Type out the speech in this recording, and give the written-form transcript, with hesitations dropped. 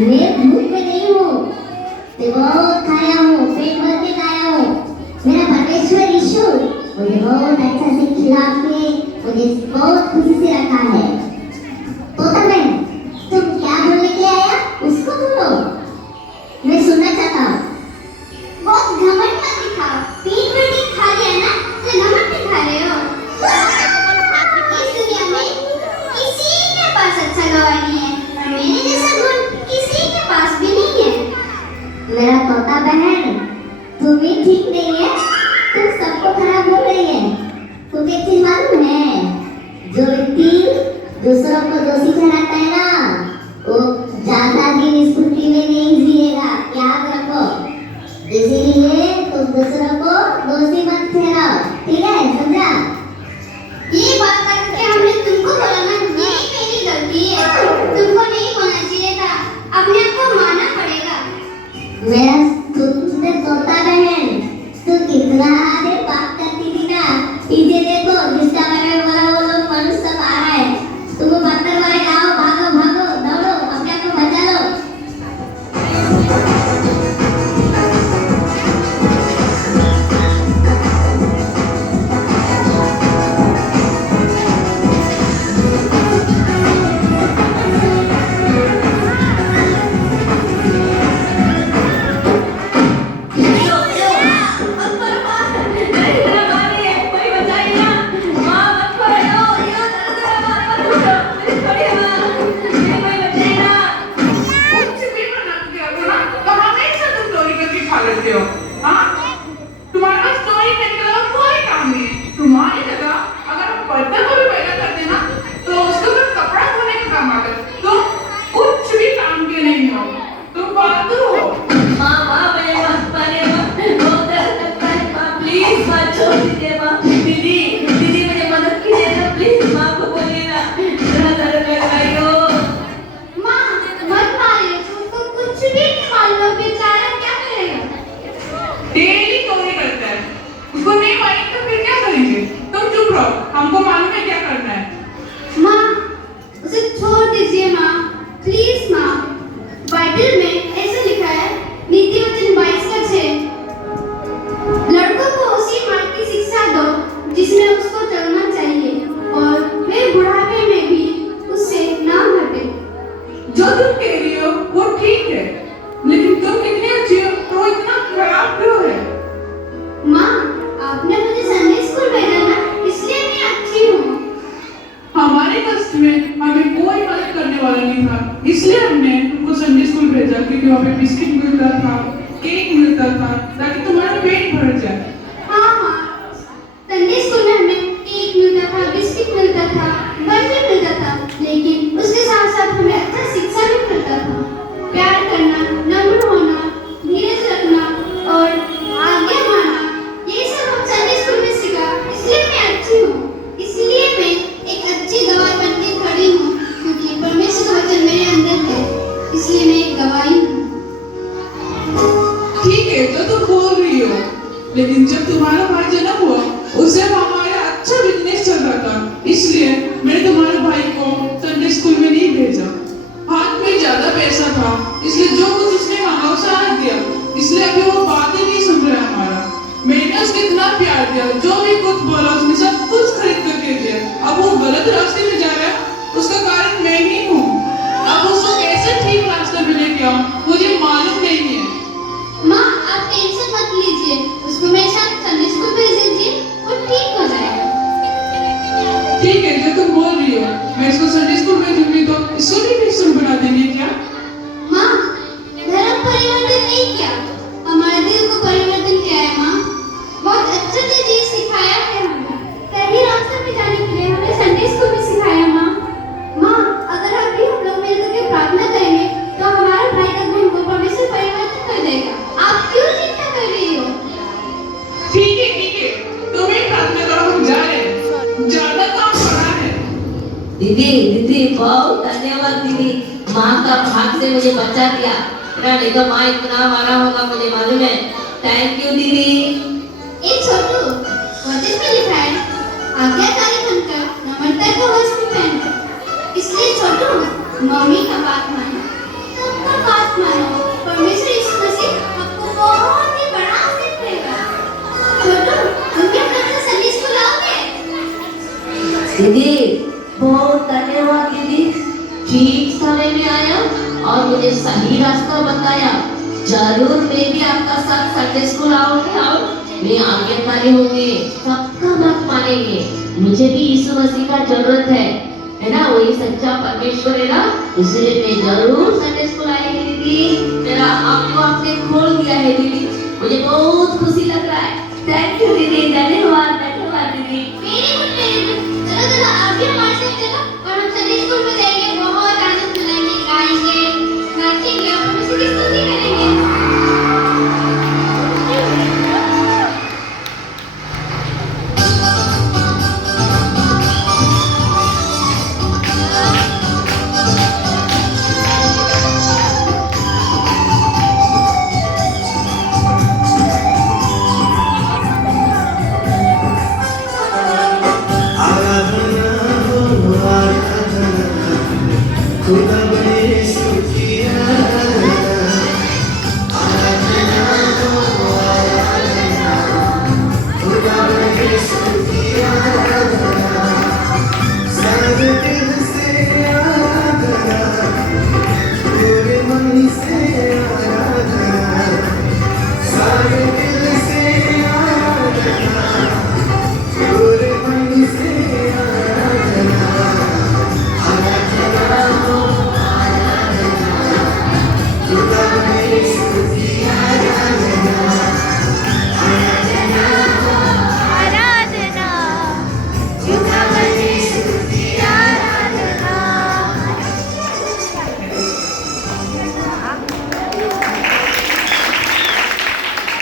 मैं भूख में नहीं हूँ, मैं बहुत खाया हूँ, पेट भर के खाया हूँ। मेरा परमेश्वर यीशु मुझे बहुत अच्छा से खिला के मुझे बहुत खुशी से रखा है। तोता बहन, तुम क्या बोलने के लिए आया? उसको बोलो, मैं सुनना चाहता हूँ। बहुत घमंड मत दिखाओ, पेट भर के खा लिया ना, तो घमंड दिखा रहे हो। इस दुनिया में किसी के पास अच्छा गवाह नहीं है, और मेरे जैसा गुण किसी के पास भी नहीं है। मेरा तोता बहन, तुम भी ठीक नहीं है, तुम सबको खराब बोल रही है। तुम्हें एक चीज मालूम है, जो व्यक्ति दूसरों को दोषी ठहराता है ना, वो ज्यादा दिन इस पृथ्वी में नहीं जिएगा, याद रखो। इसीलिए तुम दूसरों को दोषी मत ठहराओ, ठीक है? समझा? ये बात करके हमने तुमको बोला ना, ये मेरी गलती है, तुमको नहीं बोलना चाहिए था, अपने आप को मानना पड़ेगा। मेरा सुंदर तोता बहन, तू कितना देर बात करती थी ना, इसे देखो जिसका मैंने बोला वो लोग मनुष्य सब आ रहा है। तुम बंदर वाले आओ, भागो भागो, दौड़ो, अपने आप को बचा लो। कुछ भी बना के रखो ना, तो हमेशा तुम चोरी करके खा लेते हो। हाँ, तुम्हारे पास चोरी करने के अलावा कोई काम नहीं है। तुम्हारी जगह अगर हम बर्तन को भी पैदा करते ना, तो उसके ऊपर कपड़ा धोने का काम आता है। तुम कुछ भी काम के नहीं हो, तुम फालतू हो। माँ मुझे मत मारिए माँ, बहुत दर्द लगता है माँ, प्लीज माँ छोड़ दीजिए माँ। दीदी दीदी मुझे मदद कीजिए ना, प्लीज माँ को बोलिए ना, इतना दर्द लग रहा है। माँ मत मारिए, उसको कुछ भी नहीं मालूम, बेचारा क्या करेगा। डेली चोरी करता है, उसको नहीं मारेंगे तो फिर क्या करेंगे? तुम चुप रहो, हमको मालूम है क्या करना है। माँ उसे छोड़ दीजिए माँ, प्लीज माँ। बाइबल में ऐसा लिखा है, नीति वचन 22:6, लड़कों को उसी मार्ग की शिक्षा दो जिसमें उसको चलना चाहिए, और वे बुढ़ापे में भी उससे ना हटे। जो तुम कह रही हो वो ठीक है, लेकिन तुम कितनी अच्छी हो तो इतना खराब क्यों है? माँ आपने मुझे संडे स्कूल भेजा ना, इसलिए मैं अच्छी हूँ। हमारे कष्ट में हमें कोई मदद करने वाला नहीं था, इसलिए हमने तुमको संडे स्कूल भेजा, क्योंकि वहाँ पे बिस्किट मिलता था, केक मिलता था, ताकि तुम्हारा पेट भर जाए। हाँ हाँ, संडे स्कूल में हमें केक मिलता था, बिस्किट मिलता था, बर्गर मिलता था, लेकिन उसके साथ साथ हमें अच्छा शिक्षा भी मिलता था। प्यार करना, नम्र होना, धीरज रखना और आज्ञा मानना, ये सब हम संडे स्कूल में सीखा, इसलिए मैं अच्छी हूँ। इसलिए मैं एक अच्छी गवाह बन के खड़ी हूँ, क्योंकि परमेश्वर का वचन मेरे अंदर है, इसलिए मैं एक गवाही हूँ। ठीक है तो तुम बोल रही हो, लेकिन जब तुम्हारा भाई जन्म हुआ उस समय हमारा अच्छा बिजनेस चल रहा था, इसलिए मैंने तुम्हारे भाई को संडे स्कूल में नहीं भेजा। हाथ में ज्यादा पैसा था, इसलिए जो कुछ उसने मांगा उसे आज दिया, इसलिए अभी वो बात ही नहीं सुन रहा है हमारा। मैंने उसको इतना प्यार दिया, जो भी कुछ बोला उसने सब कुछ खरीद करके दिया। अब वो गलत रास्ते में जा रहा है, उसका कारण मैं ही हूँ। अब उसको कैसे ठीक रास्ते में लेके आऊँ मुझे मालूम नहीं है। माँ आप टेंशन मत लीजिए, उसको मेरे साथ संडे स्कूल भेज दीजिए, वो ठीक हो जाएगा। ठीक है जो तुम बोल रही हो, मैं इसको संडे स्कूल भेजूंगी तो इसको भी क्रिश्चियन बना देंगे क्या? माँ धर्म परिवर्तन नहीं किया, हमारे दिल को परिवर्तन किया है माँ। बहुत अच्छे से चीज सिखाया है हमें, सही रास्ते पे जाने के लिए हमें संडे स्कूल में सिखाया माँ। माँ अगर अभी हम लोग मिलकर के प्रार्थना करेंगे तो हमारा भाई का गुण को परमेश्वर परिवर्तन कर देगा। आप क्यों चिंता कर रही हो? ठीक है तुम ही प्रार्थना करो, हम जा रहे हैं, ज्यादा काम पड़ा है। दीदी दीदी बहुत धन्यवाद दीदी, माँ का भाग से मुझे बचा दिया, नहीं तो माँ इतना मारा होगा मुझे मालूम है। थैंक यू दीदी। एक छोटू वचन में लिखा है, आज्ञाकारी बनकर नम्रता का वस्त्र पहनकर। इसलिए छोटू मम्मी का बात मानो, सबका मत मानो, परमेश्वर यीशु मसीह आपको बहुत ही बड़ा आशीष देगा। छोटू, तुम क्या करते संडे स्कूल आओगे? दीदी बहुत धन्यवाद दीदी, ठीक समय में आया और मुझे सही रास्ता बताया। जरूर मैं भी आपका साथ संडे स्कूल आऊंगी और मैं आज्ञाकारी होंगे, सबका मत मानेंगे। मुझे भी यीशु मसीह का जरूरत है ना, वही सच्चा परमेश्वर है ना, इसलिए मैं जरूर संडे स्कूल आएगी दीदी। मेरा आपको आपने खोल दिया है दीदी, मुझे बहुत खुशी लग रहा है। थैंक यू दीदी, धन्यवाद।